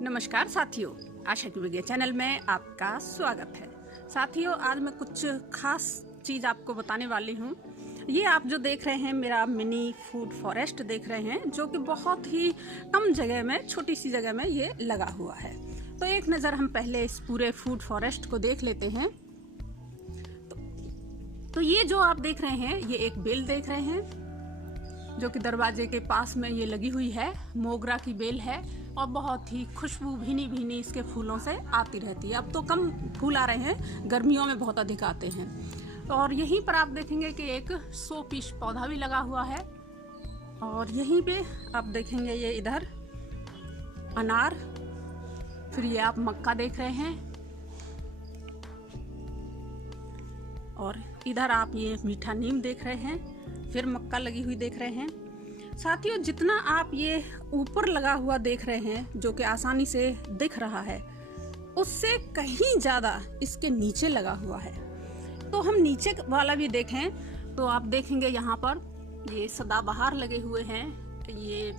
नमस्कार साथियों, आशा की विज्ञान चैनल में आपका स्वागत है। साथियों, आज मैं कुछ खास चीज़ आपको बताने वाली हूँ। ये आप जो देख रहे हैं, मेरा मिनी फूड फॉरेस्ट देख रहे हैं, जो कि बहुत ही कम जगह में, छोटी सी जगह में ये लगा हुआ है। तो एक नज़र हम पहले इस पूरे फूड फॉरेस्ट को देख लेते हैं। तो ये जो आप देख रहे हैं, ये एक बेल देख रहे हैं, जो कि दरवाजे के पास में ये लगी हुई है। मोगरा की बेल है और बहुत ही खुशबू भीनी भीनी इसके फूलों से आती रहती है। अब तो कम फूल आ रहे हैं, गर्मियों में बहुत अधिक आते हैं। और यहीं पर आप देखेंगे कि एक 100 पीस पौधा भी लगा हुआ है। और यहीं पे आप देखेंगे ये इधर अनार, फिर ये आप मक्का देख रहे हैं, और इधर आप ये मीठा नीम देख रहे हैं, फिर मक्का लगी हुई देख रहे हैं। साथियों, जितना आप ये ऊपर लगा हुआ देख रहे हैं, जो कि आसानी से दिख रहा है, उससे कहीं ज़्यादा इसके नीचे लगा हुआ है। तो हम नीचे वाला भी देखें तो आप देखेंगे यहाँ पर ये सदाबहार लगे हुए हैं, ये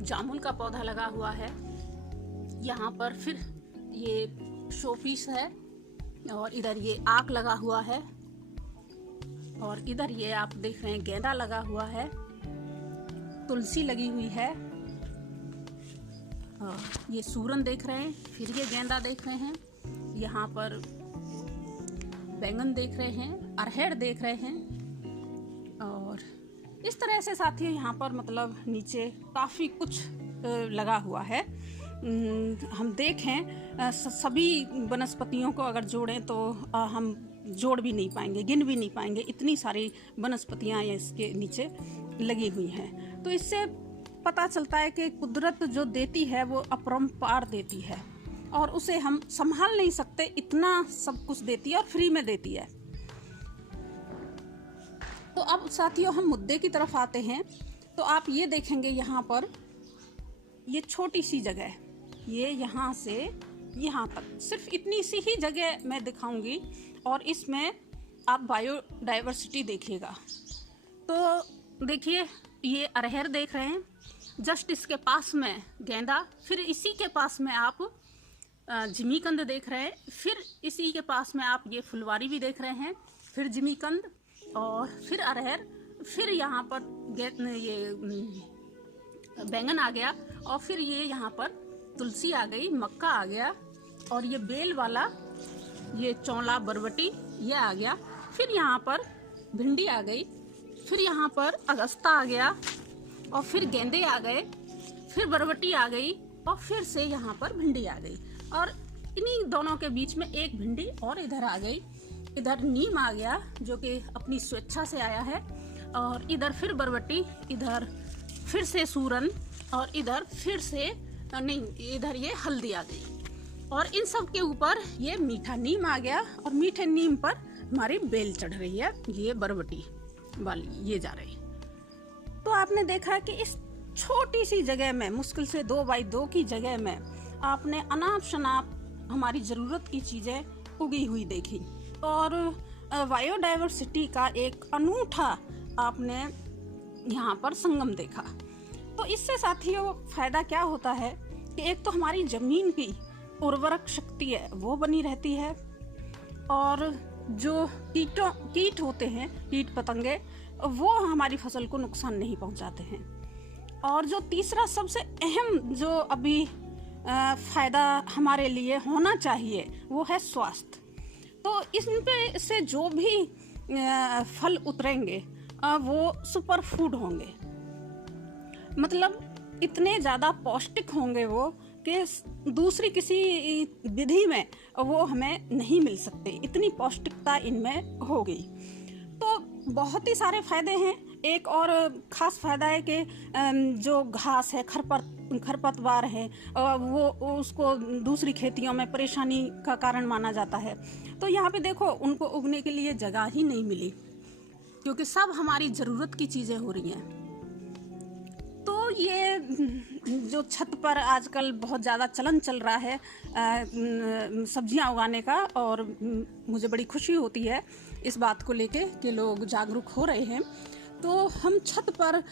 जामुन का पौधा लगा हुआ है, यहाँ पर फिर ये शोपीस है, और इधर ये आक लगा हुआ है, और इधर ये आप देख रहे हैं गेंदा लगा हुआ है, तुलसी लगी हुई है, और ये सूरन देख रहे हैं, फिर ये गेंदा देख रहे हैं, यहाँ पर बैंगन देख रहे हैं, अरहर देख रहे हैं। और इस तरह से साथियों यहाँ पर मतलब नीचे काफ़ी कुछ लगा हुआ है। हम देखें सभी वनस्पतियों को अगर जोड़ें तो हम जोड़ भी नहीं पाएंगे, गिन भी नहीं पाएंगे, इतनी सारी वनस्पतियाँ इसके नीचे लगी हुई हैं। तो इससे पता चलता है कि कुदरत जो देती है वो अपरंपार देती है, और उसे हम संभाल नहीं सकते, इतना सब कुछ देती है और फ्री में देती है। तो अब साथियों हम मुद्दे की तरफ आते हैं। तो आप ये देखेंगे यहाँ पर ये छोटी सी जगह, ये यहाँ से यहाँ तक सिर्फ इतनी सी ही जगह मैं दिखाऊंगी, और इसमें आप बायोडाइवर्सिटी देखिएगा। तो देखिए ये अरहर देख रहे हैं, जस्ट इसके पास में गेंदा, फिर इसी के पास में आप जिमीकंद देख रहे हैं, फिर इसी के पास में आप ये फुलवारी भी देख रहे हैं, फिर जिमीकंद, और फिर अरहर, फिर यहाँ पर ये बैंगन आ गया, और फिर ये यहाँ पर तुलसी आ गई, मक्का आ गया, और ये बेल वाला ये चौला बरबटी ये आ गया, फिर यहाँ पर भिंडी आ गई, फिर यहाँ पर अगस्ता आ गया, और फिर गेंदे आ गए, फिर बरबटी आ गई, और फिर से यहाँ पर भिंडी आ गई, और इन्हीं दोनों के बीच में एक भिंडी और इधर आ गई। इधर नीम आ गया, जो कि अपनी स्वेच्छा से आया है, और इधर फिर बरबटी, इधर फिर से सूरन, और इधर फिर से नहीं, इधर ये हल्दी आ गई, और इन सब के ऊपर ये मीठा नीम आ गया, और मीठे नीम पर हमारी बेल चढ़ रही है, ये बरबटी वाली ये जा रही। तो आपने देखा कि इस छोटी सी जगह में, मुश्किल से 2 बाई 2 की जगह में, आपने अनाप शनाप हमारी ज़रूरत की चीज़ें उगी हुई देखी, और बायोडाइवर्सिटी का एक अनूठा आपने यहाँ पर संगम देखा। तो इससे साथियों फ़ायदा क्या होता है कि एक तो हमारी ज़मीन की उर्वरक शक्ति है वो बनी रहती है, और जो कीट होते हैं, कीट पतंगे, वो हमारी फसल को नुकसान नहीं पहुंचाते हैं। और जो तीसरा सबसे अहम जो अभी फ़ायदा हमारे लिए होना चाहिए वो है स्वास्थ्य। तो इसमें पे से जो भी फल उतरेंगे वो सुपर फूड होंगे, मतलब इतने ज़्यादा पौष्टिक होंगे वो कि दूसरी किसी विधि में वो हमें नहीं मिल सकते, इतनी पौष्टिकता इनमें होगी। तो बहुत ही सारे फायदे हैं। एक और ख़ास फ़ायदा है कि जो घास है, खरपतवार है, वो उसको दूसरी खेतियों में परेशानी का कारण माना जाता है। तो यहाँ पे देखो, उनको उगने के लिए जगह ही नहीं मिली, क्योंकि सब हमारी ज़रूरत की चीज़ें हो रही हैं। तो ये जो छत पर आजकल बहुत ज़्यादा चलन चल रहा है सब्जियां उगाने का, और मुझे बड़ी खुशी होती है इस बात को लेके कि लोग जागरूक हो रहे हैं। तो हम छत पर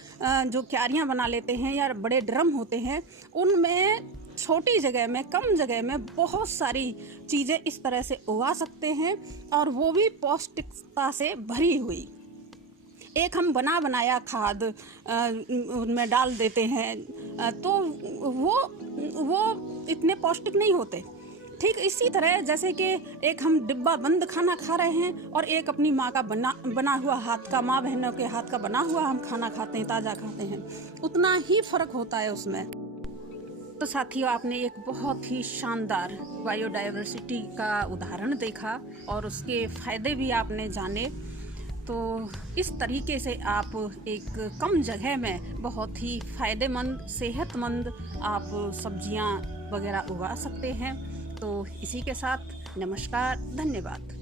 जो क्यारियाँ बना लेते हैं या बड़े ड्रम होते हैं, उनमें छोटी जगह में, कम जगह में बहुत सारी चीज़ें इस तरह से उगा सकते हैं, और वो भी पौष्टिकता से भरी हुई। एक हम बना बनाया खाद उनमें डाल देते हैं, तो वो इतने पौष्टिक नहीं होते। ठीक इसी तरह जैसे कि एक हम डिब्बा बंद खाना खा रहे हैं और एक अपनी माँ का बना हुआ हाथ का, माँ बहनों के हाथ का बना हुआ हम खाना खाते हैं, ताज़ा खाते हैं, उतना ही फ़र्क होता है उसमें। तो साथियों, आपने एक बहुत ही शानदार बायोडायवर्सिटी का उदाहरण देखा और उसके फ़ायदे भी आपने जाने। तो इस तरीके से आप एक कम जगह में बहुत ही फ़ायदेमंद, सेहतमंद आप सब्जियां वगैरह उगा सकते हैं। तो इसी के साथ नमस्कार, धन्यवाद।